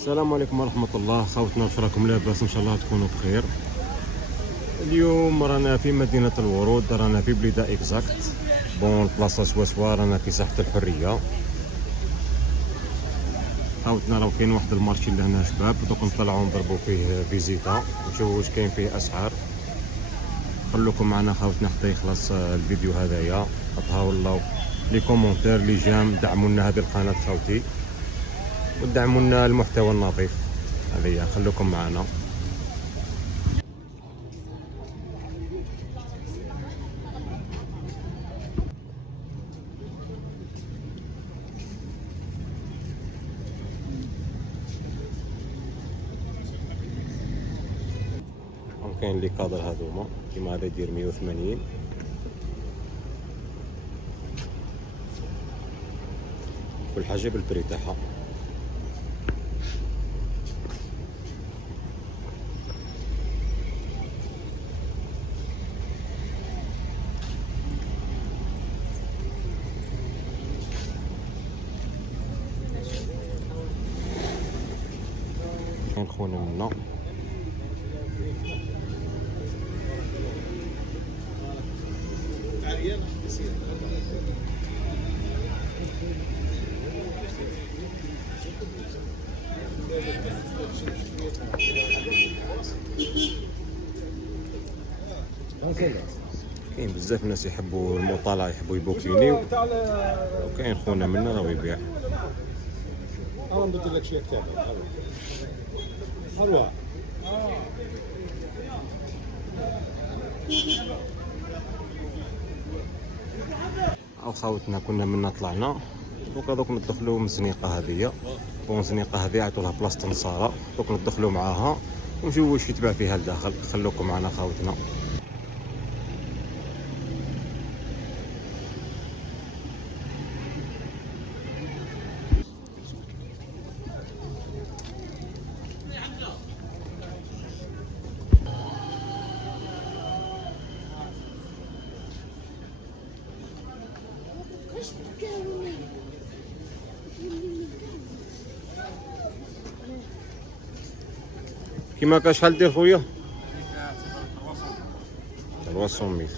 السلام عليكم ورحمة الله. خوتنا واش راكم لاباس؟ ان شاء الله تكونوا بخير. اليوم رانا في مدينة الورود، رانا في بليدة اكزاكت بون البلاصة سوا رانا في ساحة الحرية. خوتنا راه كاين واحد المارشي لهنا شباب، دوك نطلعو نضربو فيه فيزيتا نشوفو واش كاين فيه اسعار. خلوكم معنا خوتنا حتى يخلص الفيديو هذايا، اطهاو الله لي كومونتير لي جام، دعموا لنا هذه القناة خوتي ودعموا لنا المحتوى النظيف. هذه خلوكم معنا. كاين لي كادر هذوما كيما هذا يدير 180. كل حاجه بالبري تاعها. كاين خونا منا كاين بزاف ناس يحبوا المطالعه، يحبوا يبوكسينيو، وكاين خونا منا راه يبيع. انا ندير لك شي كتاب اروع. او خاوتنا كنا منا طلعنا دوك هذوك ندخلوا من الزنيقه هذيا، بون الزنيقه هذه عيطوا لها بلاصه نصارى، دوك ندخلوا معاها ونشوفوا واش يتباع فيها لداخل. خلوكم معنا خاوتنا. كيما كا شحال دير خويا؟ 300.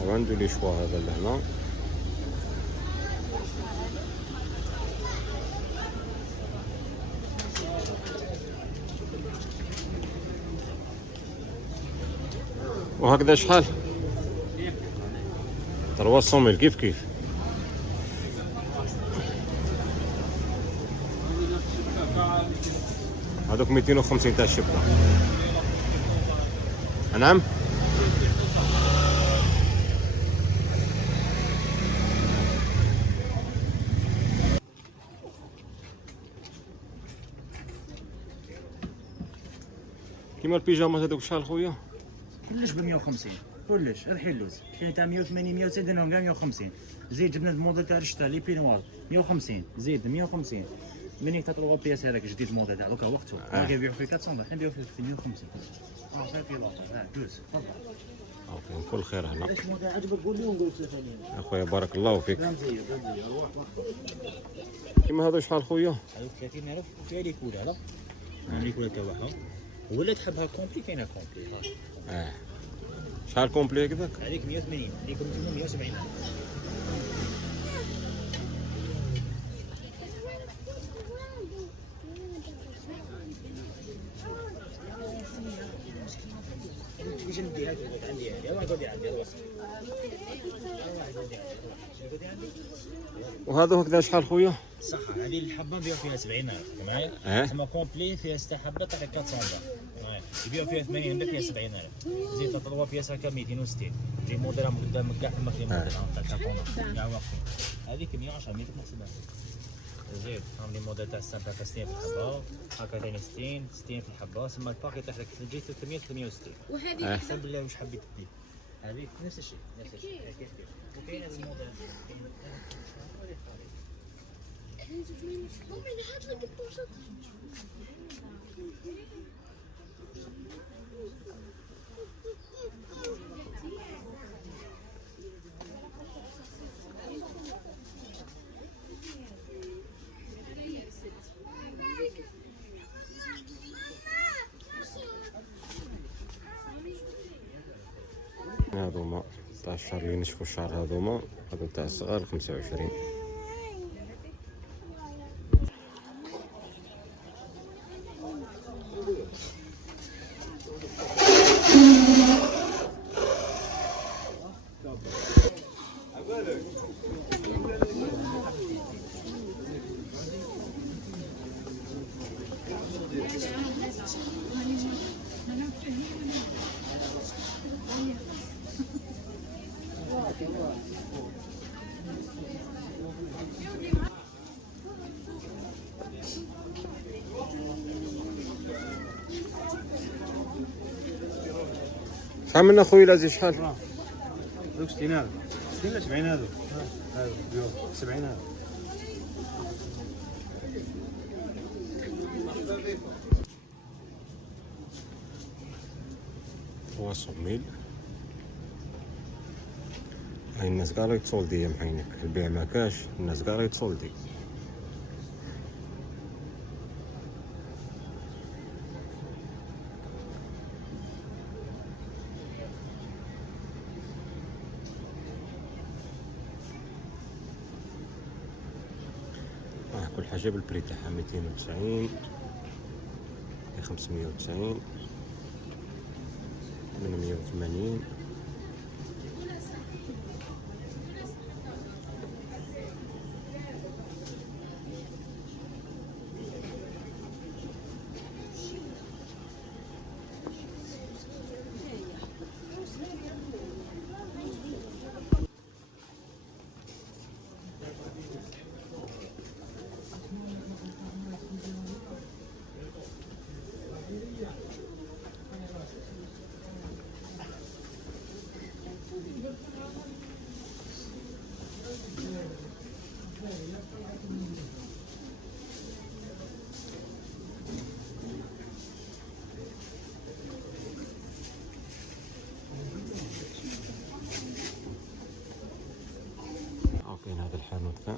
عنده لي شوا هذا لهنا. وهكذا شحال؟ 300 كيف كيف. هذوك 250 تاع الشبكة. نعم. كيما البيجامات هذوك شحال خويا؟ كلش ب 150 كلش. هذا حلوز كاين تاع 180 190 درهم كاع 150. زيد جبنا الموديل تاع الشتا لي بينوار 150 زيد 150. منين تاع 3 بياس هذاك جديد الموديل تاع دوكا وقته كيبيعوا فيه 400 حنا نبيعوا فيه 150. صافي لا دوز تفضل. اوكي كل خير هنا. ايش موديل عجبك قول لي ونقول لك ثاني. اخويا بارك الله فيك. زي روح. كيما هذا شحال خويا؟ هذوك 30000 وفيها لي كولا لا لي كولا تاعها ولا تحبها كومبلي كاينه كومبلي. شحال كومبلي هكذاك؟ هذيك 180 هذيك 170. وهذا هكذا شحال خويا؟ صح هذه الحبه نبيعوا فيها 70000 معايا. اما كومبلي فيها 6 حبات تاع 400 معايا يبيعوا فيها 80 فيها 70000. زيد 3 بياس هكا 260. لي موديل راهم قدامك كاع تما لي موديل تاع الكارطون كاع واقفين. هذيك 110 100 نحسبها. زيد راهم لي موديل تاع السان تاع 60 في الحبه هكا ثاني 60 في الحبه. سما الباكي تاع لك تجي 300 360. وهذه حسب بالله واش حبيت تدي. هذيك نفس الشيء كيف كيف. وكاين هذا الموديل هادوما تاع الشهر اللي نشفو الشعر، هادوما هادو تاع الصغار 25. شحال من اخويا لازم شحال؟ دوك 60 هذا 60 ولا 70 هذا 70 هذا. هو صميل. هاي الناس قالوا يتصولدي يا محينك، البيع ما كاش، الناس قالوا يتصولدي. كل حاجة بالبري تاعها 290 590 880. كاين هذا الحانوت كاع.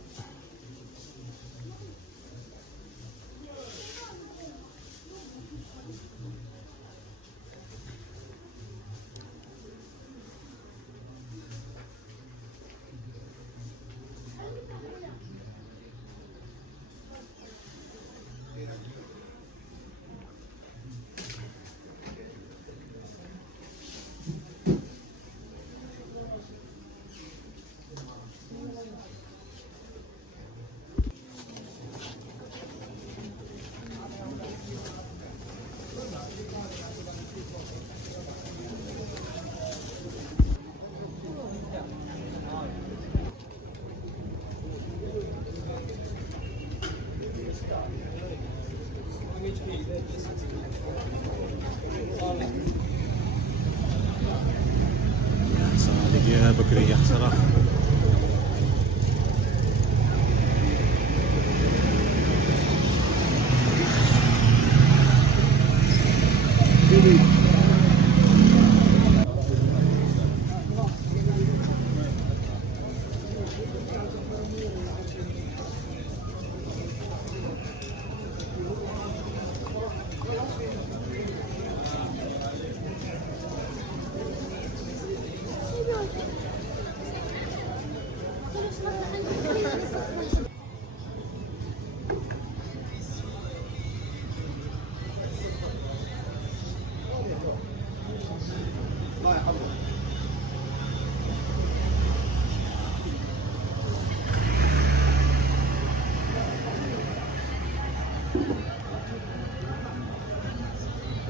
يا بكري يا خسرة.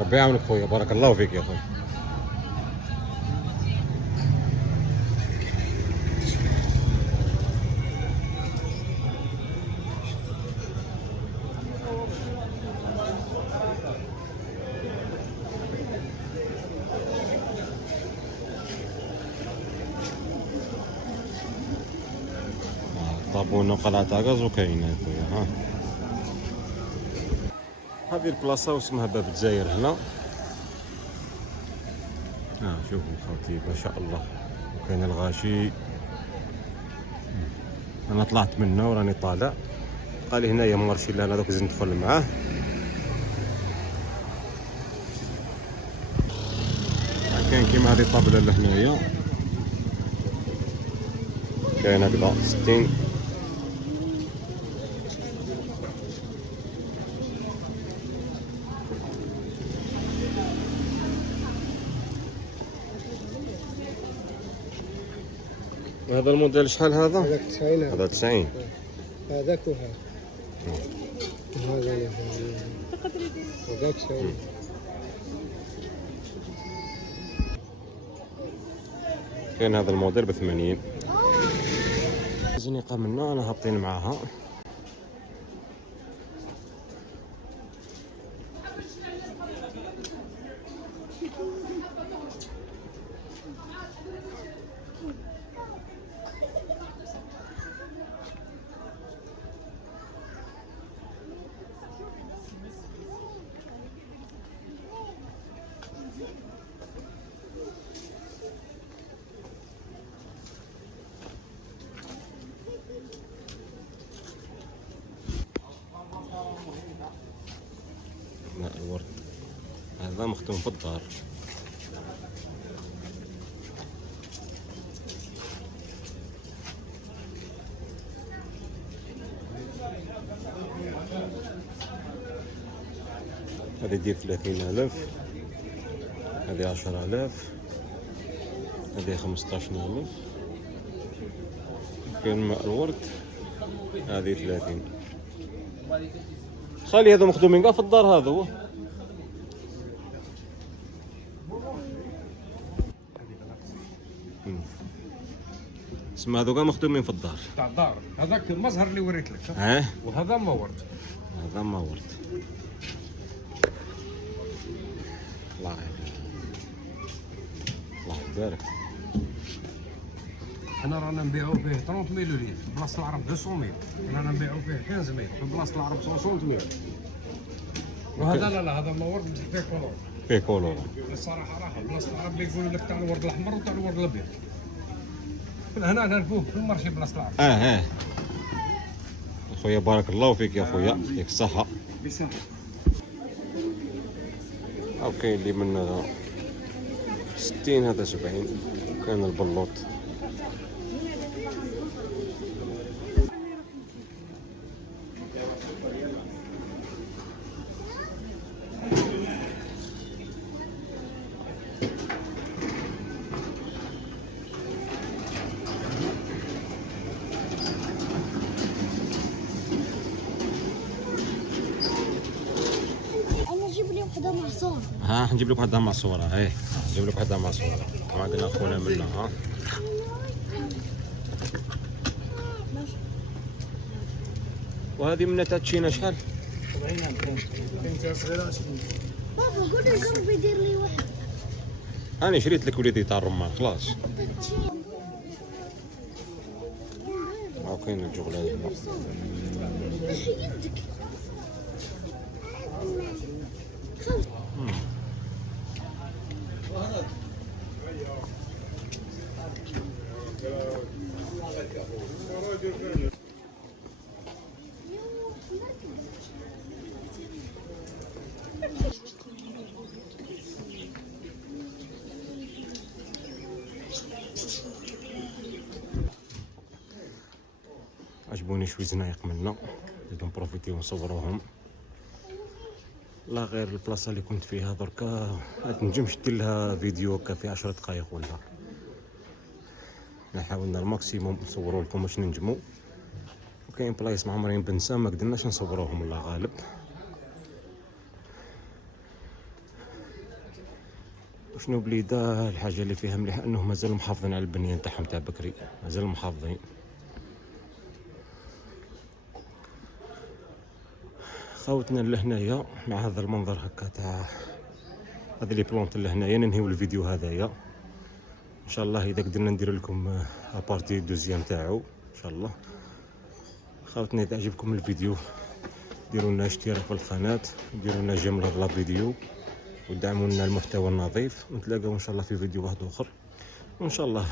ربي يعاونك خويا، بارك الله فيك يا خويا. طابونو قلعة عكاز وكاين يا خويا. ها هذه البلاصة واسمها باب الجزائر هنا. شوفوا خوتي ما شاء الله، وكاين الغاشي. انا طلعت منه وراني طالع، قال لي هنايا مارشي لهنا دوك زيد ندخل معاه. كاين كيما هذه الطابلة لهنايا. كاين هكذا 60. وهذا الموديل شحال هذا؟ هذاك 90. هذا 90. هذاك وهذا. هذاك 90. كاين هذا الموديل ب 80. زنيقه منا انا هابطين معاها. ماء الورد هذا مختوم في الدار. هذه ديال 30,000، هذه 10,000، هذه 15,000. كاين ماء الورد هذه 30. خلي هذا مخدومين كاع في الدار. هذا هو اسمع هذو كاع مخدومين في الدار تاع الدار. هذاك المزهر اللي وريت لك. وهذا ما ورد. هذا ما ورد. الله يبارك. حنا رانا نبيعو فيه 30 ميل وليد في بلاصه العرب 200 ميل. رانا نبيعو فيه 15 ميل في بلاصه العرب 60 ميل. وهذا لا هذا ما ورد بصح فيه كولور. فيه كولور. الصراحه راه بلاصه العرب يقولوا لك تاع الورد الاحمر وتاع الورد الابيض. هنا نلفوه في المارشي بلاصه العرب. خويا بارك الله فيك يا خويا، يعطيك الصحة. بصحة. أو كاين اللي من 60 هذا 70. كاين البلوط. نجيب لك وحده معصوره. نجيب لك وحده معصوره كما قلنا خونا منا. وهذه من تاع تشينا شحال؟ 70,000. بابا قول لي قرب يدير لي واحد. انا شريت لك وليدي تاع الرمان خلاص. كاين الجغلة هنا. يدك. عجبوني شوي زنايق منا، بدنا نبروفيتيو ونصوروهم. لا غير البلاصه اللي كنت فيها دركا ما تنجمش دير لها فيديو هكا في 10 دقائق ولا. حاولنا الماكسيموم نصوروا لكم واش ننجموا، وكاين بلايص معمرين بنسى ما قدرناش نصوروهم الله غالب. وشنو بليده الحاجه اللي فيها مليحه انه مازالوا محافظين على البنيان تاعهم تاع بكري، مازالوا محافظين. خاوتنا لهنايا مع هذا المنظر هكا تاع هذه لي بلونط لهنايا ننهيو الفيديو هذايا ان شاء الله. اذا قدرنا ندير لكم ابارتي دوزيام تاعو ان شاء الله. خاوتنا اذا عجبكم الفيديو ديروا لنا اشتراك في القناه، ديروا لنا جيم لهذا الفيديو، ودعموا لنا المحتوى النظيف. ونتلاقاو ان شاء الله في فيديو واحد اخر، وان شاء الله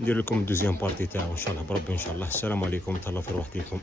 ندير لكم دوزيام بارتي تاعو ان شاء الله بربي ان شاء الله. السلام عليكم، تهلاو في روحتكم.